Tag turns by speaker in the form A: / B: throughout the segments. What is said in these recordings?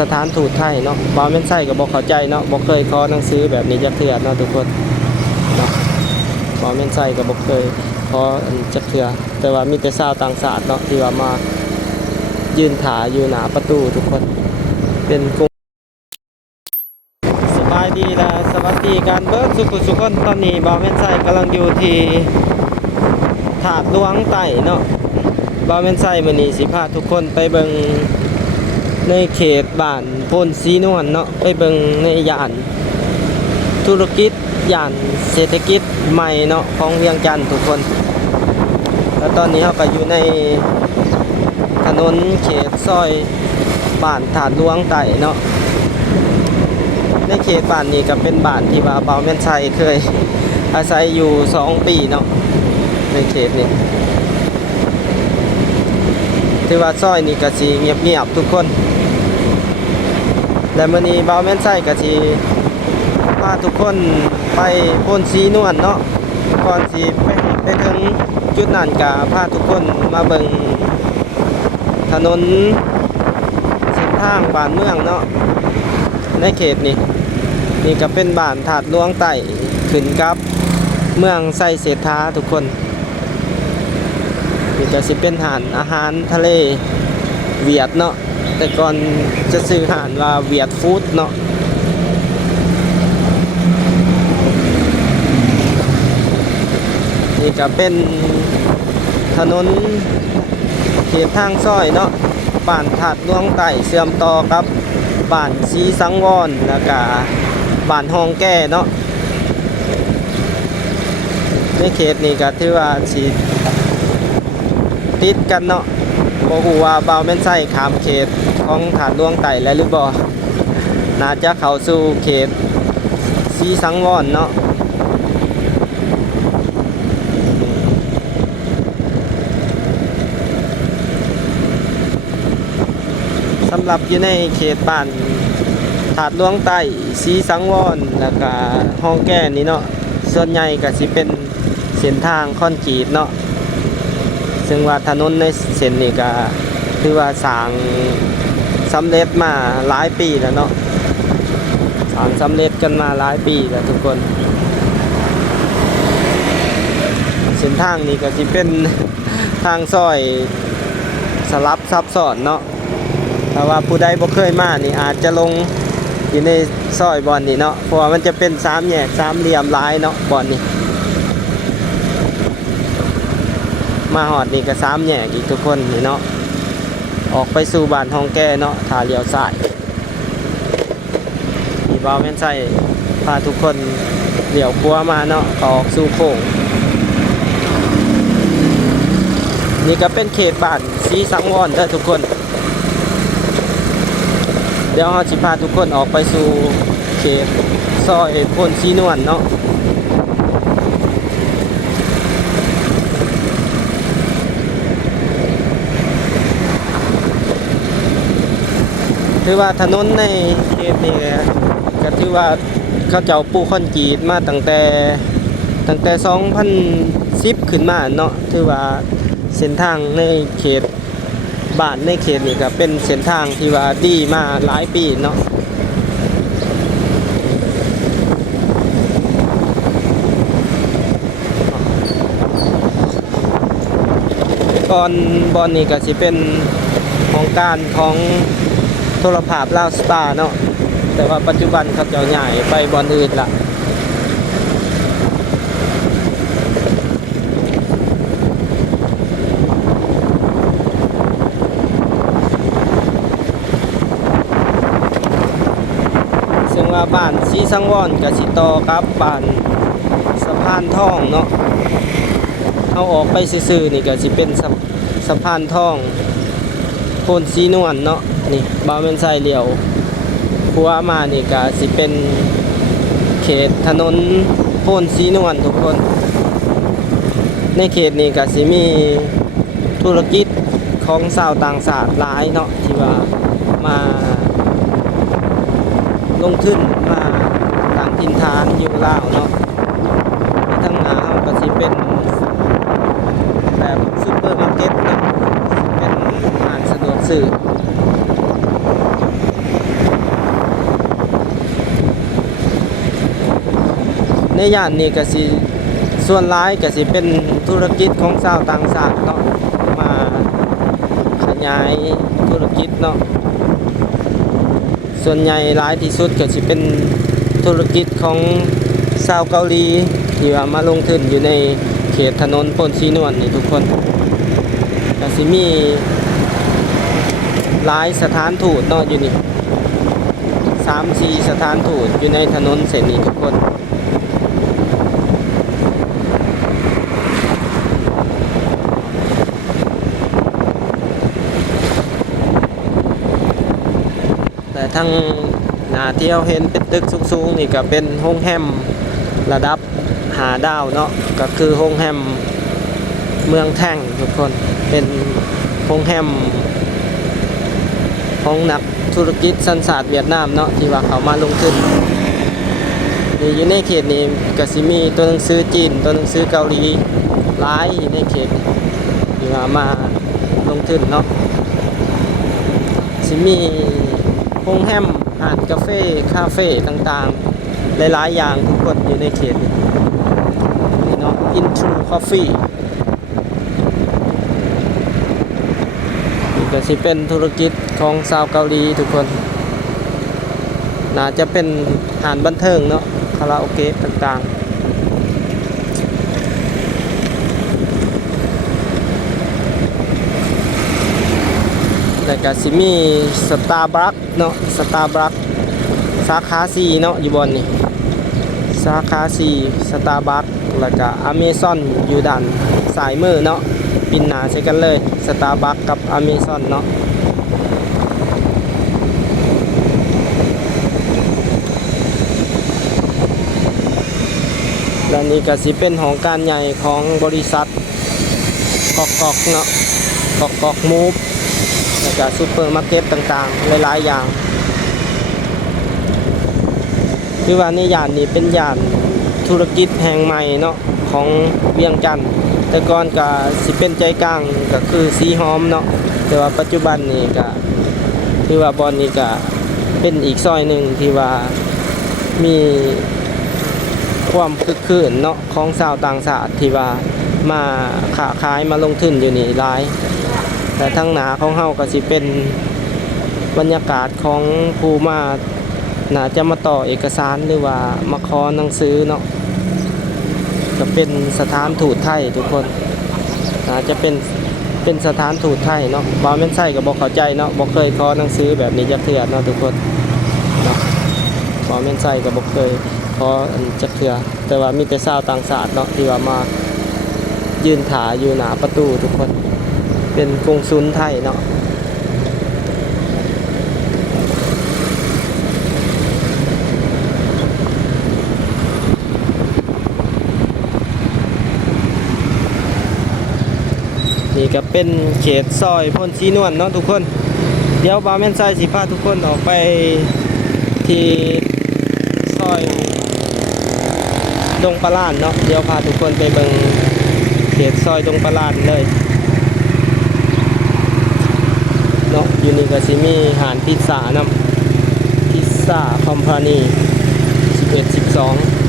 A: สถานทูตไทยเนาะบ่แม่นใส่ก็บ่เข้าใจเนาะบ่เคยขอหนังสือแบบนี้จักเทื่อเนาะทุกคนเนาะบ่แม่นใส่ก็บ่เคยขอจักเทื่อแต่ว่ามีแต่ชาวต่างชาติเนาะที่ว่ามายืนถาอยู่หน้าประตูทุกคน เป็นกลุ่มสบายดีและสวัสดีการเบิร์ดสุขุสุขคนตอนนี้บาวแม่นใส่กำลังอยู่ที่ถาดหลวงไต่เนาะบาวแม่นใส่มื้อนี้สิพาทุกคนไปเบิ่ง ในเขตบ้านพนสีนวลเนาะไปเบิงในย่าน ธุรกิจย่านเศรษฐกิจใหม่เนาะของเวียงจันทน์ทุกคน แล้วตอนนี้เราก็อยู่ในถนนเขตซอยบ้านถาดหลวงไต่เนาะในเขตบ้านนี้ก็เป็นบ้านที่ว่าเบาแม่นชัยเคยอาศัยอยู่สองปีเนาะในเขตนี้ ถือว่าซอยนี่ก็สิเงียบๆทุกคน และมื้อนี้บ่าวแม่นไส้ก็สิพาทุกคนไปพ่นสีนวลเนาะก่อนสิไปไปถึงจุดนั้นก็พาทุกคนมาเบิงถนนเส้นทางบ้านเมืองเนาะในเขตนี้นี่ก็เป็นบ้านถาดลวงไต่ขึ้นกับเมืองไส้เศรษฐาทุกคน ก็สิเป็นอาหารอาหารทะเลเวียดเนาะแต่ก่อนจะซื้ออาหารว่าเวียดฟู้ดเนาะนี่ก็เป็นถนนเขตทางซอยเนาะบ้านถาดหลวงไต่เสื่อมต่อกับบ้านสีสังวรแล้วก็บ้านฮองแก้เนาะในเขตนี้ก็ถือว่าสิ ติดกันเนาะบ่ฮู้ว่าบ่าวแม่นไส้ขามเขตของฐานหลวงไต่แล้วหรือบ่น่าจะเข้าสู่เขตสีสังวรเนาะสำหรับอยู่ในเขตบ้านถาดหลวงไต่สีสังวรแล้วก็ห้องแก้นี่เนาะส่วนใหญ่ก็สิเป็นเส้นทางคอนกรีตเนาะ ซึ่งว่าถนนในเส้นนี้ก็คือว่าสร้างสำเร็จมาหลายปีแล้วเนาะสร้างสำเร็จกันมาหลายปีแล้วทุกคนเส้นทางนี้ก็จะเป็นทางซอยสลับซับซ้อนเนาะถ้าว่าผู้ใดบ่เคยมานี่อาจจะลงอยู่ในซอยบอนนี่เนาะเพราะว่ามันจะเป็นสามแยกสามเหลี่ยมลายเนาะบอนนี่ มาหอดนี่ก็สามแยกอีกทุกคนนี่เนาะออกไปสู่บ้านฮองแก่เนาะทาเลี้ยวซ้ายมีบ่าวแม่นใส่พาทุกคนเลี้ยวขวมาเนาะออกสู่โค้งนี่ก็เป็นเขตบ้านสีสังวรเด้อทุกคน เดี๋ยวเราสิพาทุกคนออกไปสู่เขตซอยพนสีนวลเนาะ ถือว่าถนนในเขตนี้ก็ถือว่าเขาเจ้าปูคอนกรีตมาตั้งแต่ตั้งแต่ 2010 ขึ้นมาเนาะถือว่าเส้นทางในเขตบ้านในเขตนี้ก็เป็นเส้นทางที่ว่าดีมาหลายปีเนาะก่อนบอนนี้ก็สิเป็นของการของ โทรภาพลาวสตาร์เนาะแต่ว่าปัจจุบันเขาจะใหญ่ไปบอลอื่นละซึ่งว่าบ้านสีสังวรกับสิต่อกับบ้านสะพานทองเนาะเอาออกไปซื่อๆนี่ก็สิเป็นสะสะพานทองโพนสีนวลเนาะ นี่บาวเมนไซเลียวพัวมานี่ก็สิเป็นเขตถนนโพนสีนวลทุกคน ในเขตนี้ก็สิมีธุรกิจของชาวต่างชาติหลายเนาะที่ว่ามาลงทุนมาต่างถิ่นฐานอยู่ลาวเนาะในทางหน้าเฮาก็สิเป็นแบบซูเปอร์มาร์เก็ตเนาะเป็นร้านสะดวกซื้อ ย่านนี้ก็สิส่วนร้ายก็สิเป็นธุรกิจของชาวต่างชาติเนาะมาขยายธุรกิจเนาะส่วนใหญ่ร้ายที่สุดก็สิเป็นธุรกิจของชาวเกาหลีที่ว่ามาลงทุนอยู่ในเขตถนนพลชีนวลนี่ทุกคนก็สิมีหลายสถานทูตเนาะอยู่นี่สามสี่สถานทูตอยู่ในถนนเส้นนี้ทุกคน ทั้งนาที่เราเห็นเป็นตึกสูงๆนี่ก็เป็นโรงแฮมระดับหาดาวเนาะก็คือโรงแฮมเมืองแท่งทุกคนเป็นโรงแฮมของนักธุรกิจสัญชาติเวียดนามเนาะที่ว่าเขามาลงทุนนี่อยู่ในเขตนี้ก็สิมีตัวหนังสือจีนตัวหนังสือเกาหลีหลายอยู่ในเขตที่ว่ามาลงทุนเนาะสิมี โรงแฮมอาหารกาแฟคาเฟ่ต่างๆ หลายๆอย่างทุกคนอยู่ในเขตนี้นี่เนาะ Into Coffee นี่ก็สิเป็นธุรกิจของชาวเกาหลีทุกคน น่าจะเป็นอาหารบันเทิงเนาะคาราโอเกะต่างๆ แล้วก็สิมีสตาร์บัคเนาะสตาร์บัคสาขา4เนาะอยู่บนนี่สาขา4สตาร์บัคแล้วก็อเมซอนอยู่ด้านสายมือเนาะปินหนาใช้กันเลยสตาร์บัคกับอเมซอนเนาะและนี่ก็สิเป็นของการใหญ่ของบริษัทกอกกอกเนาะกอกกอกมูฟ แล้วก็ซูเปอร์มาร์เก็ตต่างๆ หลายๆอย่าง คือว่าในย่านนี้เป็นย่านธุรกิจแห่งใหม่เนาะของเวียงจันทน์แต่ก่อนก็สิเป็นใจกลางก็คือสีหอมเนาะแต่ว่าปัจจุบันนี้ก็คือว่าบอนนี้ก็เป็นอีกซอยหนึ่งที่ว่ามีความคึกคืนเนาะของชาวต่างชาติที่ว่ามาค้าขายมาลงทุนอยู่นี่หลาย แต่ทั้งหนาของเฮาก็สิเป็นบรรยากาศของผู้มาน่าจะมาต่อเอกสารหรือว่ามาขอหนังสือเนาะก็เป็นสถานทูตไทยทุกคนน่าจะเป็นเป็นสถานทูตไทยเนาะบ่แม่นใช่ก็บ่เข้าใจเนาะบ่เคยขอหนังสือแบบนี้จักเทื่อเนาะทุกคนเนาะบ่แม่นใช่ก็บ่เคยขออันจักเทื่อแต่ว่ามีแต่ชาวต่างชาติเนาะที่ว่ามายืนถาอยู่หนาประตูทุกคน เป็นกงซุนไทยเนาะนี่ก็เป็นเขตซอยพ่นชีนวลเนาะทุกคน เดี๋ยวบาแมนไซสิพาทุกคนออกไปที่ซอยดงปลาลานเนาะเดี๋ยวพาทุกคนไปเบิงเขตซอยดงปลาลานเลย เนาะอยู่นี่ก็สิมีหารพิซซ่านำพิซซ่าคอมพานี11 12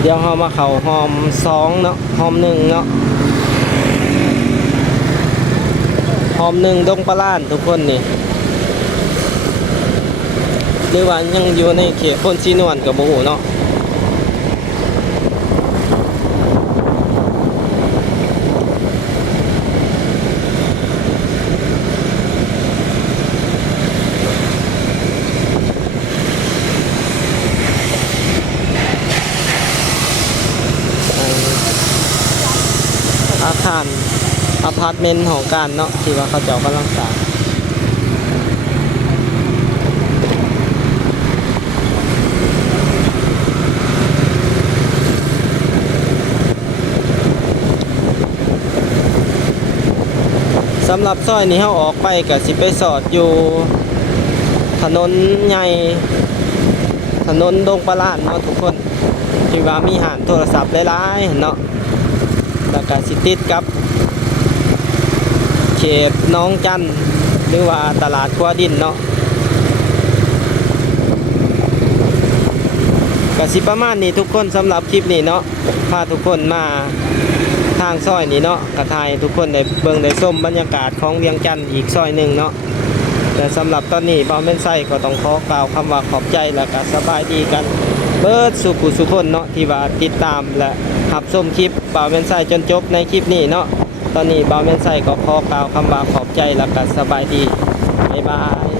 A: เดี๋ยวเรามาเขาหอมสองเนาะหอมหนึ่งเนาะหอมหนึ่งดงปลาล้านทุกคนนี่ หรือว่ายังอยู่ในเขตพ้นชีนวลกับโบหูเนาะอาคารอพาร์ตเมนต์ของการเนาะที่ว่าเขาเจ้ากำลังสร้างำหรับซอยนี้เขาออกไปกับสิไปสอดอยู่ ถนนใหญ่ถนนดงปลาล้านเนาะทุกคนที่ว่ามีหานโทรศัพท์หลายๆเนาะแล้วก็สิติดกับ เขตน้องจันหรือว่าตลาดครัวดินเนาะกสิประมาณนี้ทุกคนสำหรับคลิปนี้เนาะพาทุกคนมา ทางซอยนี้เนาะกระทายทุกคนได้เบิ่งได้ส้มบรรยากาศของเวียงจันทร์อีกซอยหนึ่งเนาะแต่สำหรับตอนนี้บ่าวแม่นไส้ก็ต้องขอกล่าวคำว่าขอบใจและก็สบายดีกันเบิดสุขุสุคนเนาะที่ว่าติดตามและหับส้มคลิปบ่าวแม่นไส้จนจบในคลิปนี้เนาะตอนนี้บ่าวแม่นไส้ก็ขอกล่าวคำว่าขอบใจและก็สบายดีบ๊ายบาย